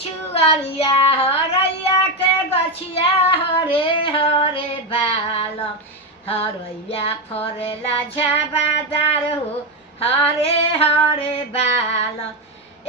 पिछुअरिया हरैया के गछिया हरे हरे बालम हरैया फरेला झाबादार हो हरे हरे बालम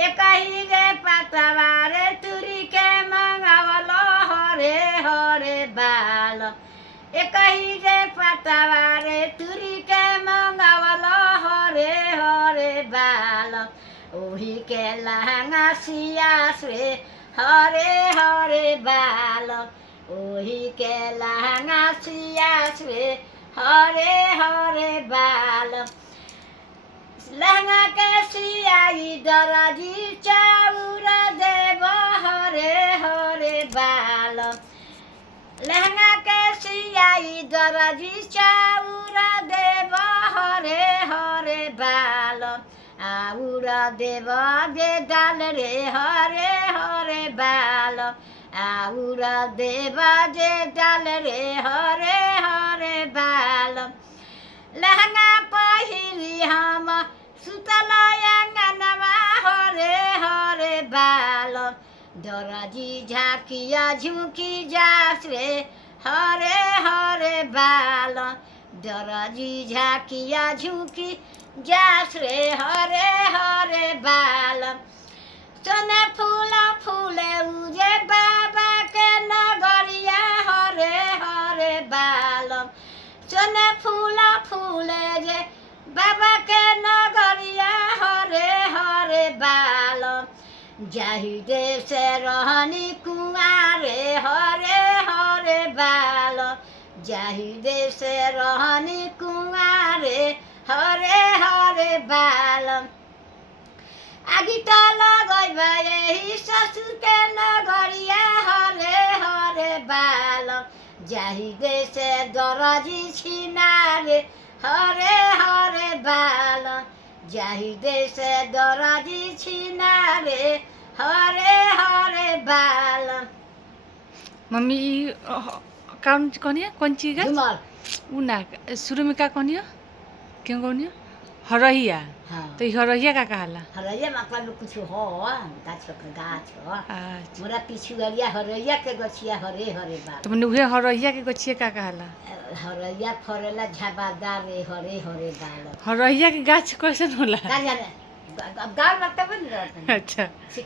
एकही गे पतवा रे तुरी के मंगावल हरे हरे बालम एकही गे पतवा रे तुरी के मंगावल हरे हरे बालम ओही के लहंगा सियास रे हरे हरे बालम ओही के लहंगा सियास रे हरे हरे बालम लहंगा के सियाई दराजी चाउर देव हरे हरे बालम लहंगा के सियाई दराजी चाउर देव हरे हरे बालम आउर देव दे डाल रे हरे हरे बालम आउर देव दे डाल रे हरे हरे बालम लहंगा पहिरी हम सुतल आंगनवा हरे हरे बालम दराजी झाकिया झुकी जास रे हरे हरे बालम दराजी झाकिया झुकी जास रे हरे हरे बालम सोने फूला फूले उजे बाबा के नगरिया हरे हरे बालम सोने फूला फूले जे बाबा के नगरिया हरे हरे बालम जाहि देव से रहनी कुआरे हरे हरे बालम जाहि देव से रहनी कुआरे हरे हरे बालम आगी त लगैबा यही ससुर के नगरिया हरे हरे बालम जाहि देश से दराजी छिनारे हरे हरे बालम जाहि देश से दराजी छिनारे हरे हरे बालम। मम्मी कौन कौनिया कौन चीज है झुमर उना शुरू में का कौनिया क्यों कौनिया हरहिया हाँ तो ई हरहिया का कहाला हरैया मतलब कुछ हो गाछ के गाछ हो अच्छा मोरा पिछुअरिया हरैया के गछिया हरे हरे बाल तो मने उहे हरहिया के गछिया का कहाला हरैया फरेला झाबादार रे हरे हरे बाल हरहिया के गाछ कैसन होला का जाने अब गाल लगता बन रहा अच्छा